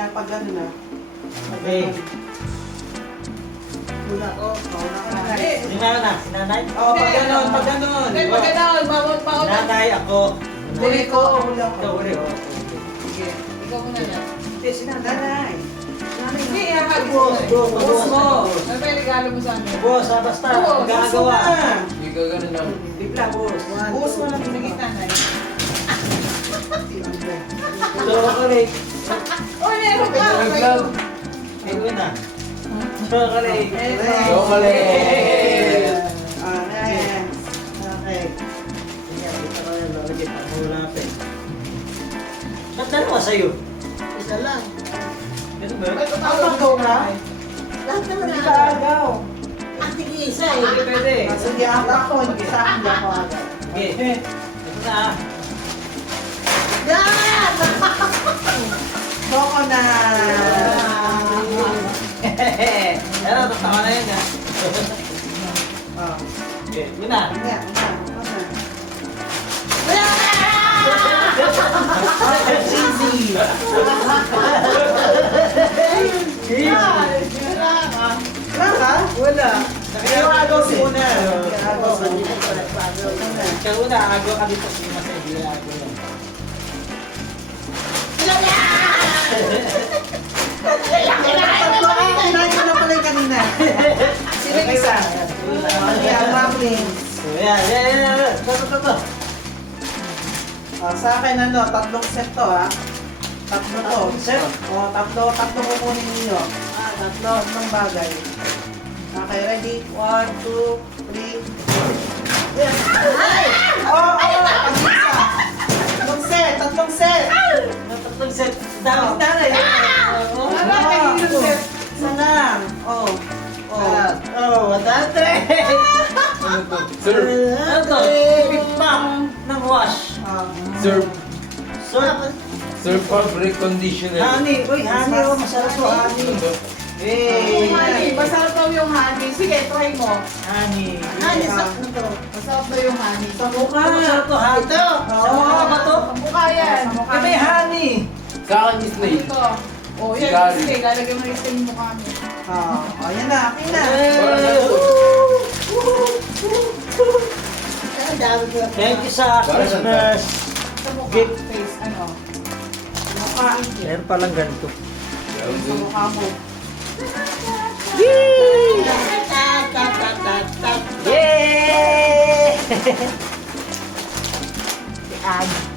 na pag ano na. Okay. Una ko. Una ko na. Si Nana, si Nanay. Oo, pag ganon, pag ganon. Hindi, pag gano'n, bawal na. Nanay, ako. Huli ko. Huli ko. Ikaw uli. Sige, ikaw muna na. Hindi, sinanay. Hindi, ihahagis Boss, mo. boss, Boss boss. mo. Ano ba yung regalo mo sa amin? Boss, basta. Boss, Gagawa. Hindi ka ganun lang. Bigla, boss. Boss mo lang. Sige, nanay. Chocolate. Oh, meron ka. Naglag. Ikaw na. Chocolate. Chocolate. Okay. Okay. Sige, dito ka na lalagyan. Ako natin. Ba't dalawa sa'yo? Isa lang. Ganun ba? Ang paggaw ka? Lahat naman Hindi na ka agad. agaw. Ang tig-isa eh. Hindi pwede. Sige, ako. Hindi sa akin ako agaw. Okay. Ito na. Yan! Boko na. Pero, tatawa na yun ha. Oh. Okay, yun na. Hindi, hindi. Cheesy. Wala ka? Wala. Pero agaw si una. Agaw si una. Ikaw una, agaw ka dito. Sige, mas hindi na agaw yan. Kinain ko na pala yung kanina. Sino yung isa? Ang rumblings. So, yan. Ito. Oh, sa akin ano, tatlong set to ha. Tatlo to. Set? Oh, tatlo kukunin niyo. Tatlong bagay. Okay, ready? 1, 2, 3. Oh, pag-isa. Tatlong set. Tatlong set. Dami na rin. Wala, naging set. Isa lang. Oh. Oh, dati. Sir. Ano to? Pimpang ng wash. Sir. So, Fabric conditioner. honey. Uy, honey. Oh, masarap to, honey. Hey. Honey, masarap daw yung honey. Sige, try mo. Honey. Ano sa ano to? Masarap daw yung honey. Sa mukha. Masarap to, honey. Ito. Sa mukha ba to? Sa mukha yan. Eh, may honey. Sa akin is Ano nail. ito? Oh, yan. Sigali. Sige, lalagyan mo yung stain mo kami. Oh, yan na. Akin na. Ang dami ko. Thank you sa Para saan Christmas. Sa mukha. Gift. Face, ano? Mukha. Meron palang ganito. Sa mukha mo. Yay! Ag.